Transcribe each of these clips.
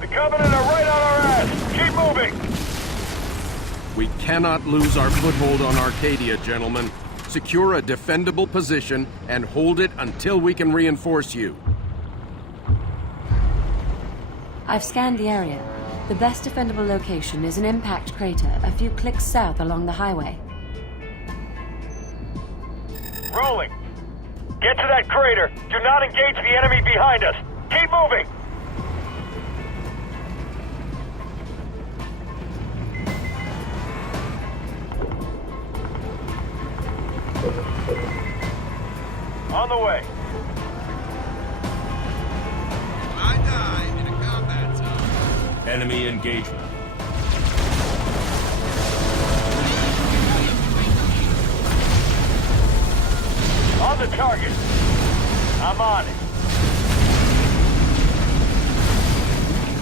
The Covenant are right on our ass! Keep moving! We cannot lose our foothold on Arcadia, gentlemen. Secure a defendable position and hold it until we can reinforce you. I've scanned the area. The best defendable location is an impact crater a few clicks south along the highway. Rolling! Get to that crater! Do not engage the enemy behind us! Keep moving! On the way. I die in a combat zone. Enemy engagement. On the target. I'm on it.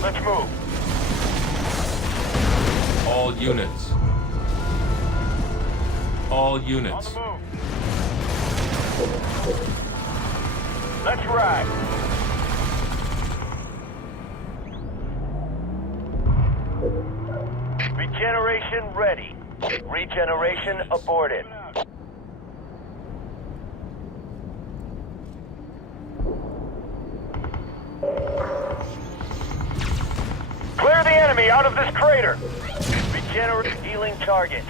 Let's move. All units. All On units. the move. Let's ride. Regeneration ready. Regeneration aborted. Clear the enemy out of this crater. Regenerate healing targets.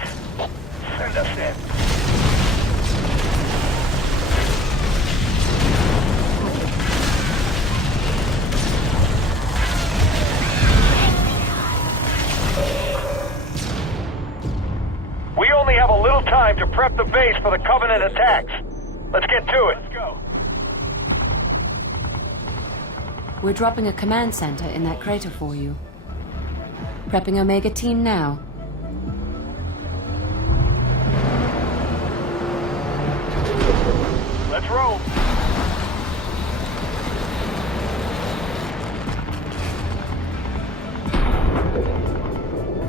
Send us in. We only have a little time to prep the base for the Covenant attacks. Let's get to it. Let's go. We're dropping a command center in that crater for you. Prepping Omega Team now. Let's roll.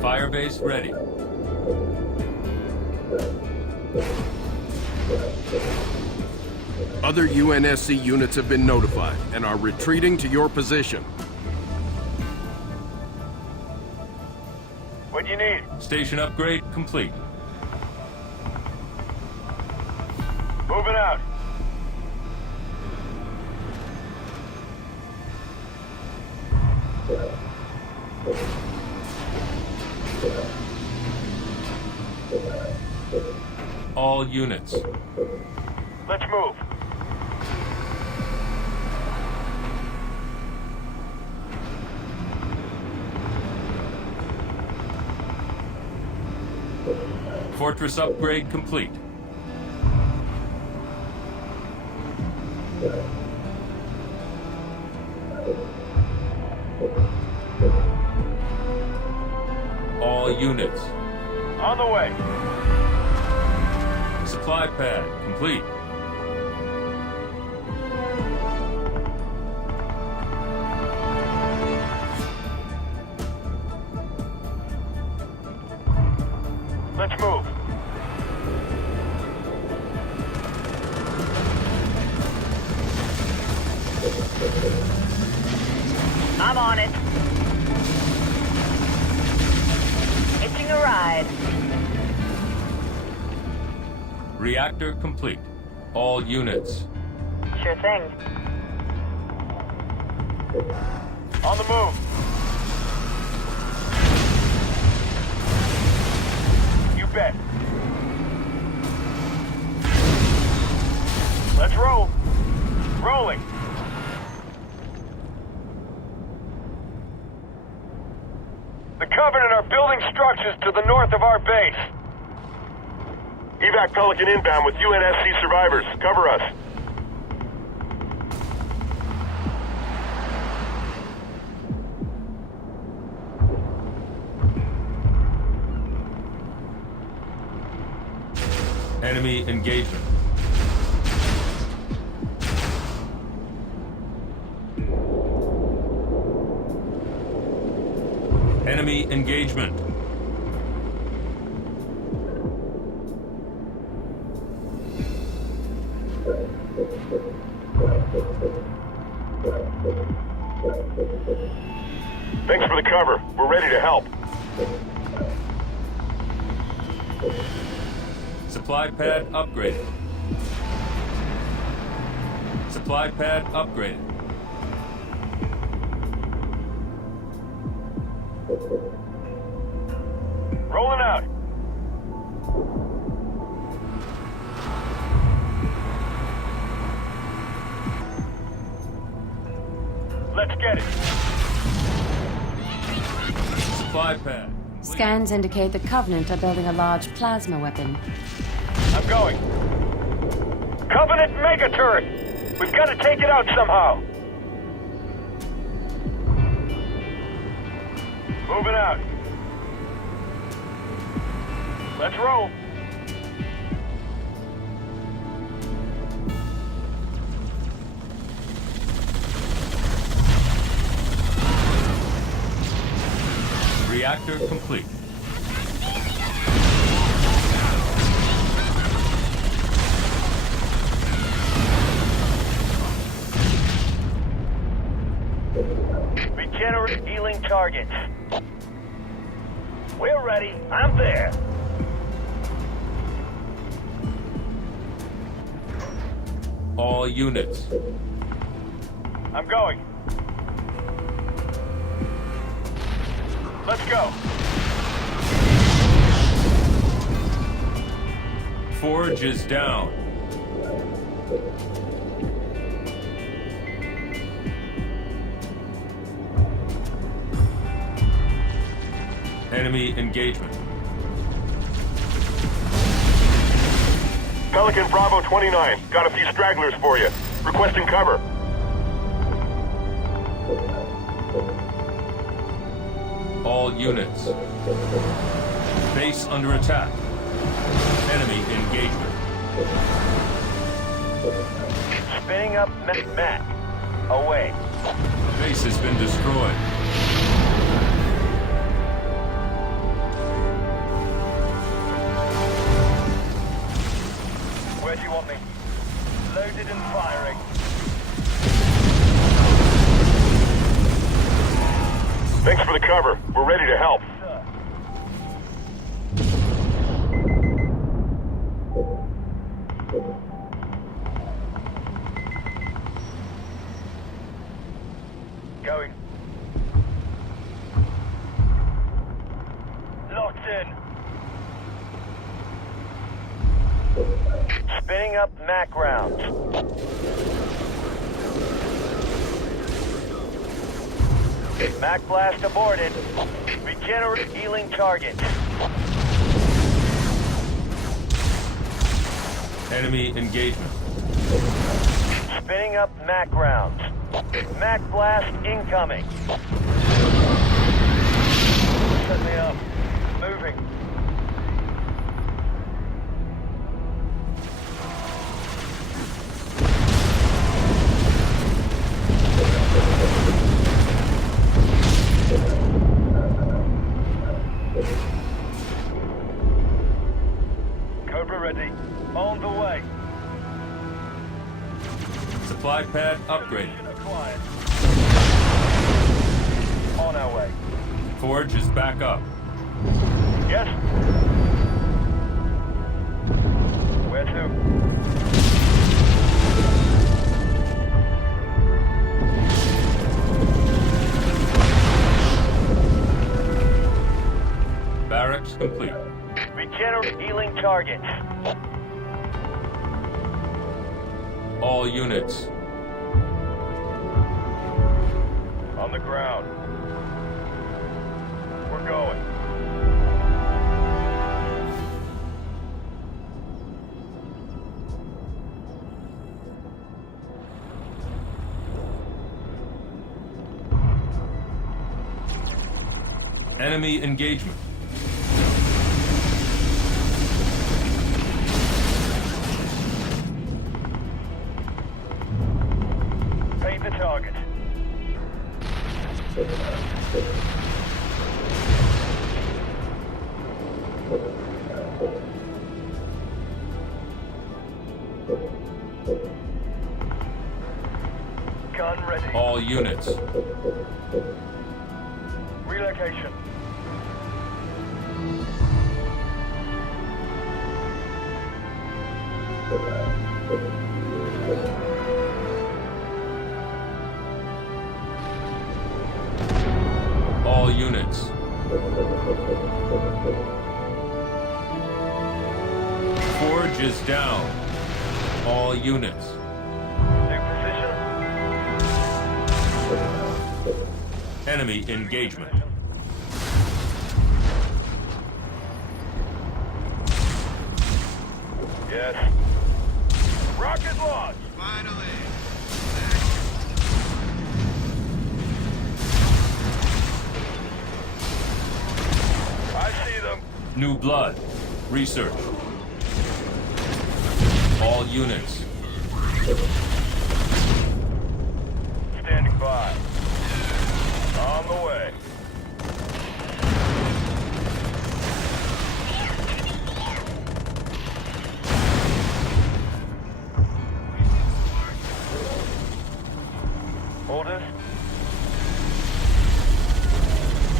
Firebase ready. Other UNSC units have been notified and are retreating to your position. What do you need? Station upgrade complete. Moving out. All units. Let's move. Fortress upgrade complete. All units. On the way. Supply pad complete. Let's move. I'm on it. Hitching a ride. Reactor complete. All units. Sure thing. On the move. You bet. Let's roll. Rolling. The Covenant are building structures to the north of our base. Evac Pelican inbound with UNSC survivors. Cover us. Enemy engagement. Enemy engagement. Thanks for the cover. We're ready to help. Supply pad upgraded. Supply pad upgraded. Rolling out. Let's get it. Supply pad. Scans indicate the Covenant are building a large plasma weapon. I'm going. Covenant mega turret. We've got to take it out somehow. Moving out. Let's roll. Reactor complete. Regenerate healing targets. We're ready. I'm there. All units. I'm going. Let's go. Forge is down. Enemy engagement. Pelican Bravo 29. Got a few stragglers for you. Requesting cover. All units. Base under attack. Enemy engagement. Spinning up Mac. Away. Base has been destroyed. Where do you want me? Loaded and firing. Thanks for the cover. We're ready to help. Going. Locked in. Spinning up Mac rounds. Mac blast aborted. Regenerate healing target. Enemy engagement. Spinning up Mac rounds. Mac blast incoming. Set me up. Moving. Cobra ready. On the way. Supply pad upgraded. Mission acquired. On our way. Forge is back up. Yes? Where to? Barracks complete. Regenerate healing targets. All units. On the ground. We're going. Enemy engagement. Paint the target. Gun ready. All units. location. All units. Forge is down. All units. New position. Enemy engagement. Yes. Rocket launch. Finally. I see them. New blood. Research. All units. Standing by. On the way. Orders.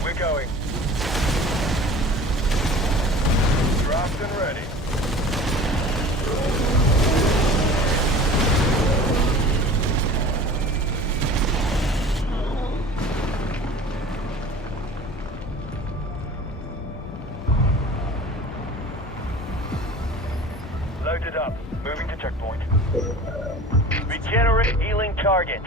We're going. Dropped and ready. Loaded up. Moving to checkpoint. Regenerate healing targets.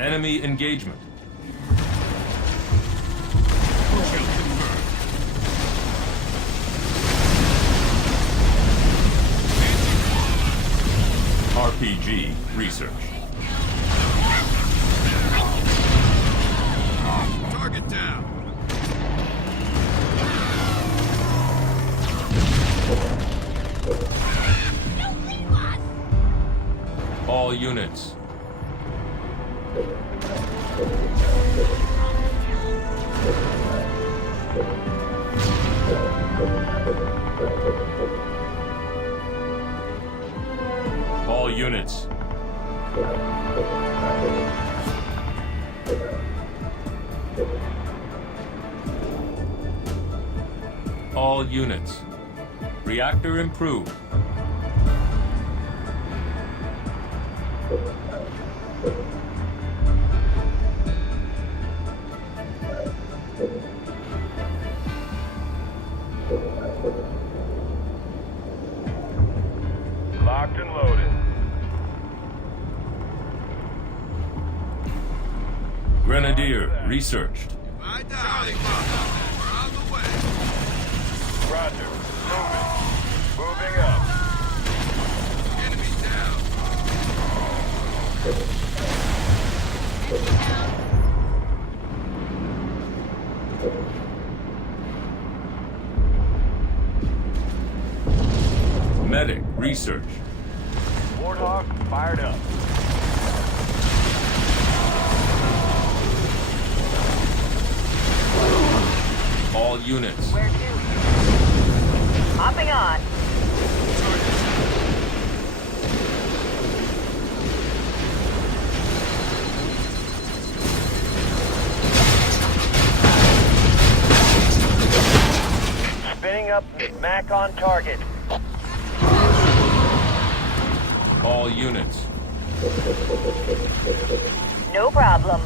Enemy engagement. RPG research. Target down. All units. All units. All units. Reactor improved. Locked and loaded. Grenadier researched. I die. We're on the way. Roger. Moving. Moving up. Enemy down. Medic research. Warthog fired up. All units. Where to? Hopping on. Spinning up. Mac on target. All units. No problem.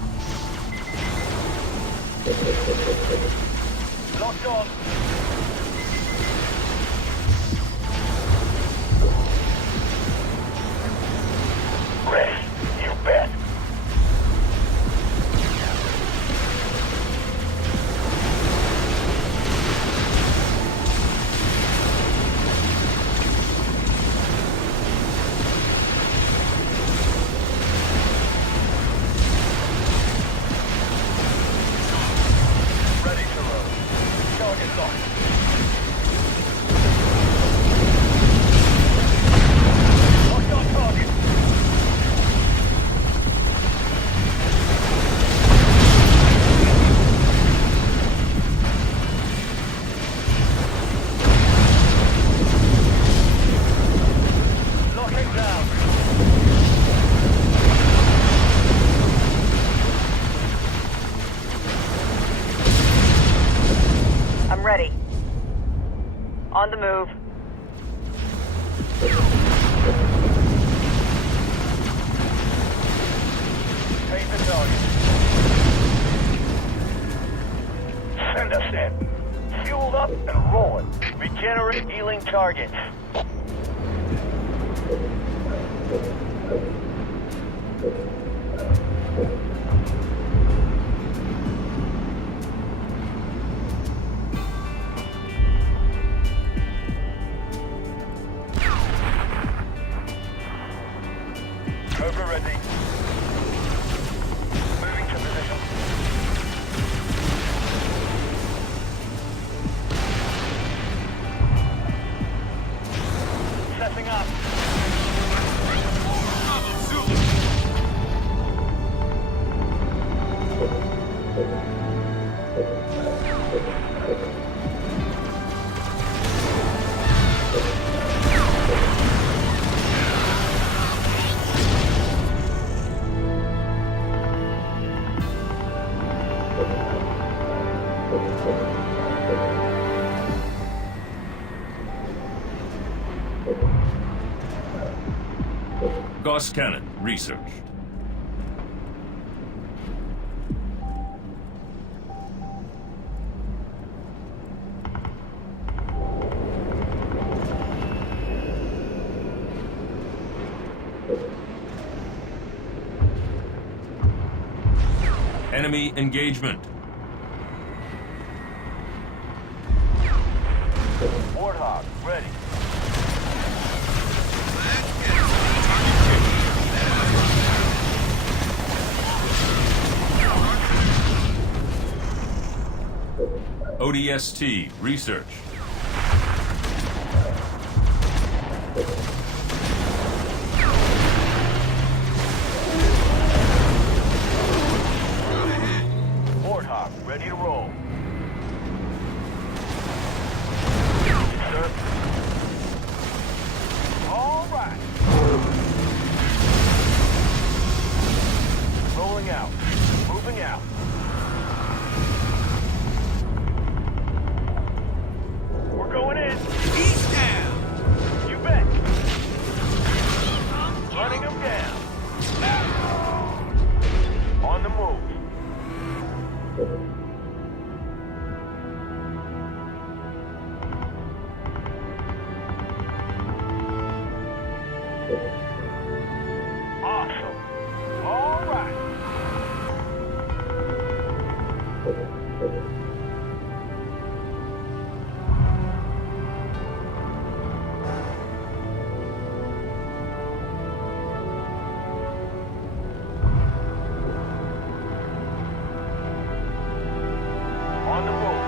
Locked on. Ready. You bet. Take the target. Send us in. Fueled up and rolling. Regenerate healing targets. Over ready. Moving to position. Setting up. Bravo, Zulu. Gauss cannon researched. Enemy engagement. Warthog, ready. ODST research. Warthog, ready to roll. Yes, sir. All right. Rolling out. Moving out. We're going in. He's down. You bet. Running them down. On the move. Awesome. All right. On the move.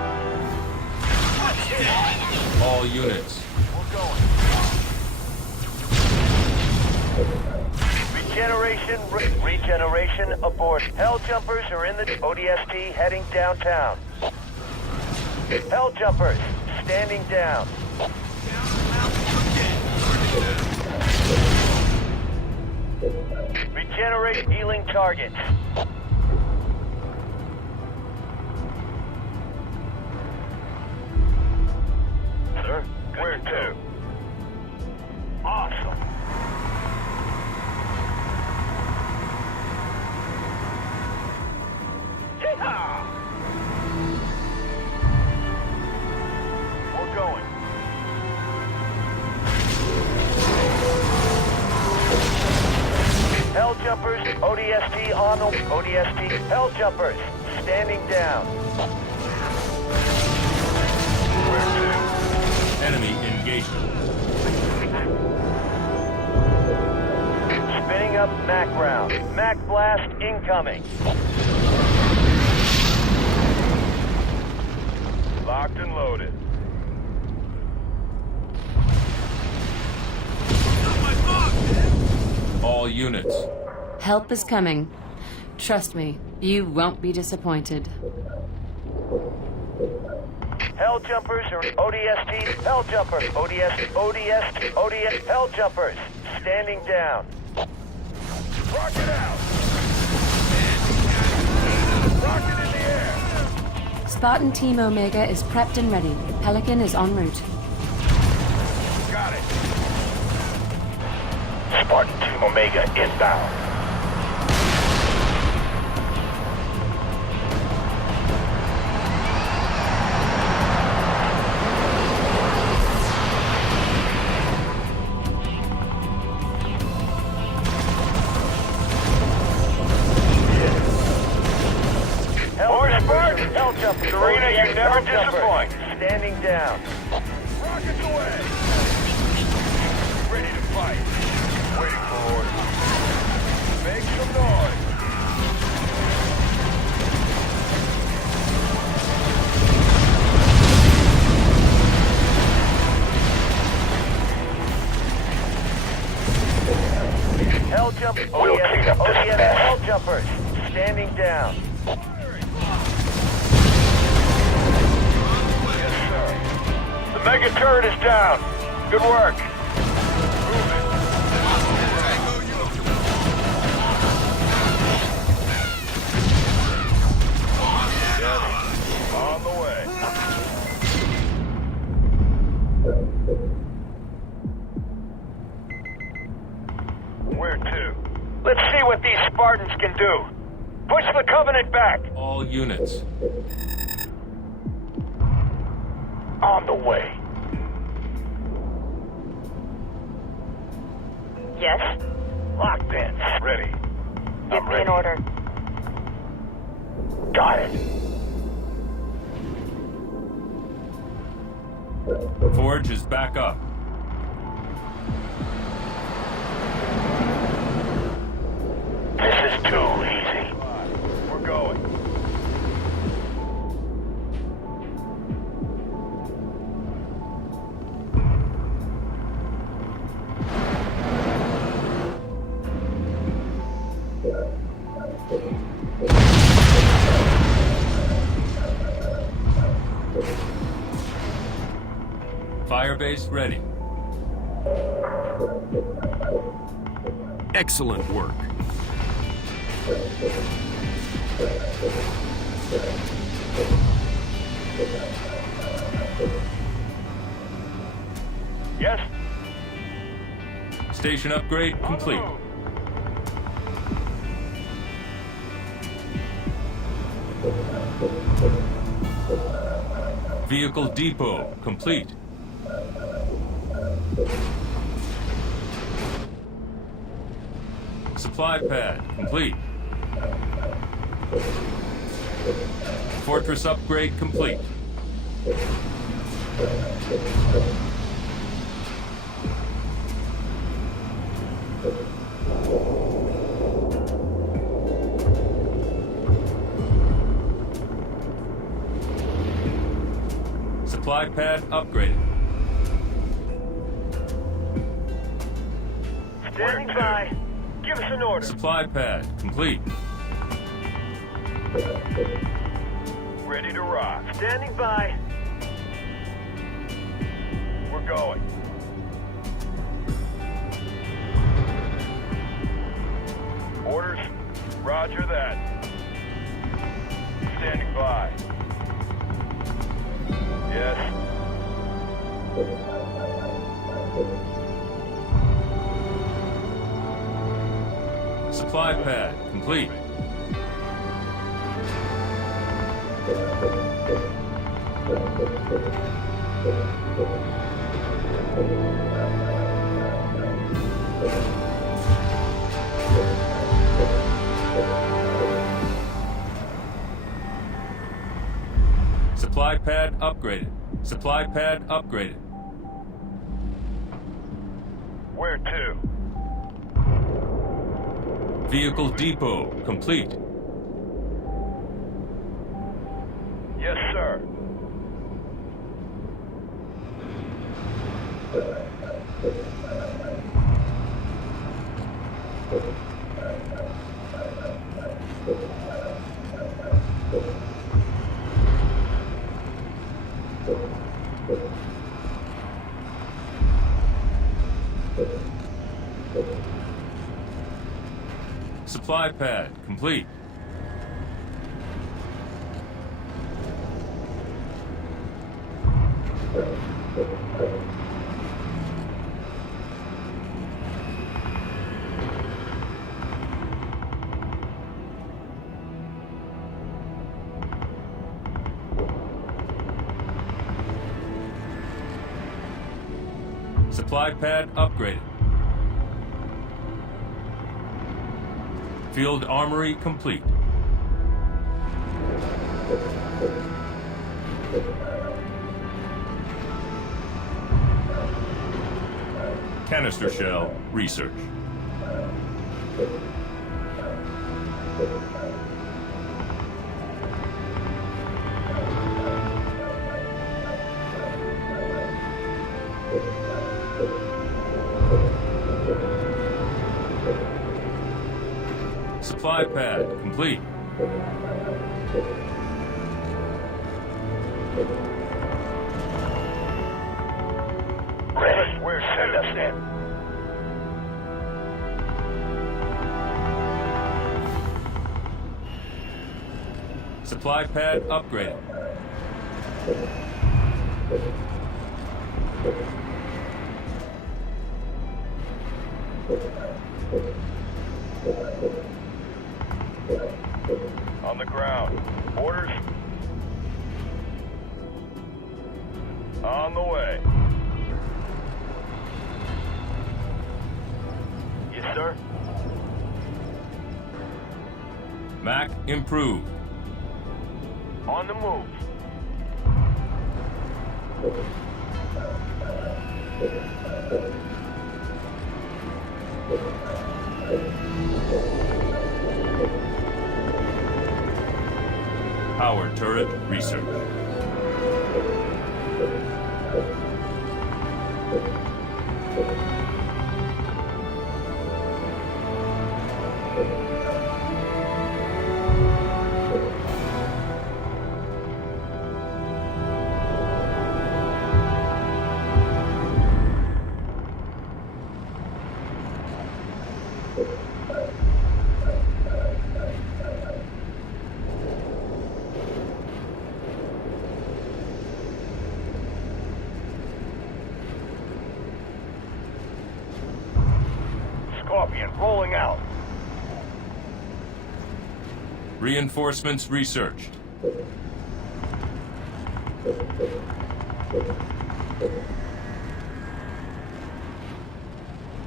All units. We're going. Regeneration aboard. Hell jumpers are in the ODST heading downtown. Hell jumpers standing down. Regenerate healing targets. Sir, where to? Awesome. Yeehaw! We're going. Hell jumpers, ODST on the ODST. Hell jumpers, standing down. Where to? Enemy engagement. Spinning up Mac round. Mac blast incoming. Locked and loaded. Not my fault, man. All units. Help is coming. Trust me, you won't be disappointed. Hell jumpers or ODST. Hell jumpers. ODS. Hell jumpers. Standing down. Rocket out. Rocket in the air. Spartan Team Omega is prepped and ready. Pelican is en route. Got it. Spartan Team Omega inbound. Hell jumper. Serena, you never disappoint. Standing down. Rockets away. Ready to fight. Waiting for orders. Make some noise. Hell jumper. We'll clean up this mess. Hell jumpers. Standing down. The mega turret is down. Good work. Yes, on the way. Where to? Let's see what these Spartans can do. Push the Covenant back. All units. On the way. Yes? Locked in. Ready. Give me an order. Got it. Forge is back up. This is too easy. We're going. Firebase ready. Excellent work. Yes? Station upgrade complete. Vehicle depot complete. Supply pad complete. Fortress upgrade complete. Supply pad upgraded. Standing by. Give us an order. Supply pad complete. Ready to rock. Standing by. We're going. Orders. Roger that. Standing by. Yes. Supply pad complete. Supply pad upgraded. Supply pad upgraded. Where to? Vehicle depot complete. Yes, sir. Supply pad complete. Supply pad upgraded. Field armory complete. Canister shell research. Supply pad complete. Ready. Where's send us in? Supply pad upgraded. On the ground. Orders? On the way. Yes, sir. Mac improved. On the move. Power turret research. Scorpion rolling out. Reinforcements researched.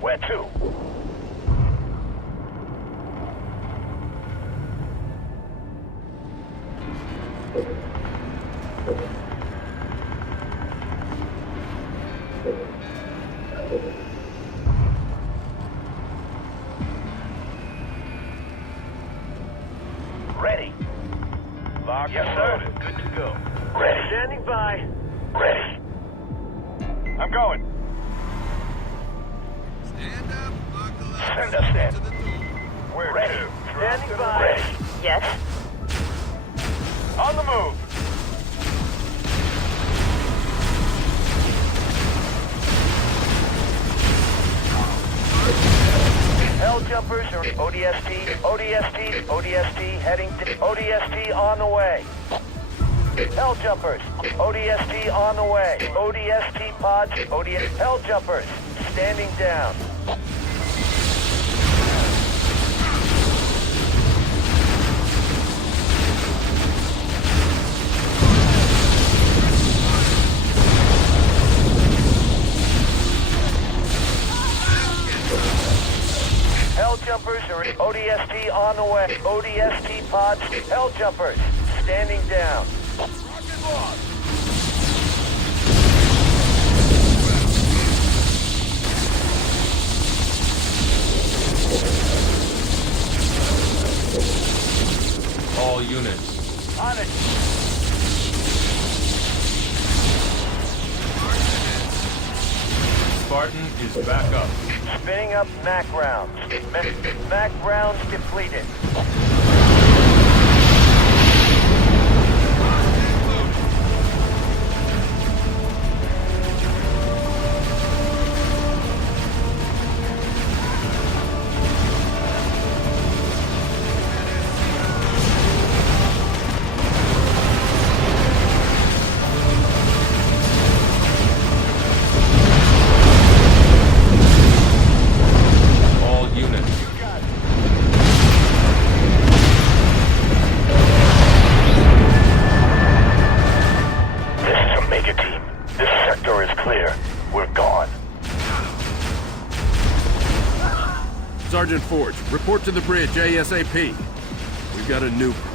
Where to? Ready. Lock yes, sir. Loaded. Good to go. Ready. Standing by. Ready. I'm going. Stand up, lock the left Send us in. to the door. We're ready. Standing by. Ready. Yes. On the move. Hell jumpers are ODST heading to ODST on the way. Hell jumpers, ODST on the way. ODST pods, Hell jumpers, standing down. Hell jumpers are ODST on the way. ODST pods, Hell jumpers, standing down. Rocket launch. All units. On it. Spartan is back up. Spinning up MAC rounds. MAC rounds depleted. All units. Sergeant Forge, report to the bridge ASAP. We've got a nuke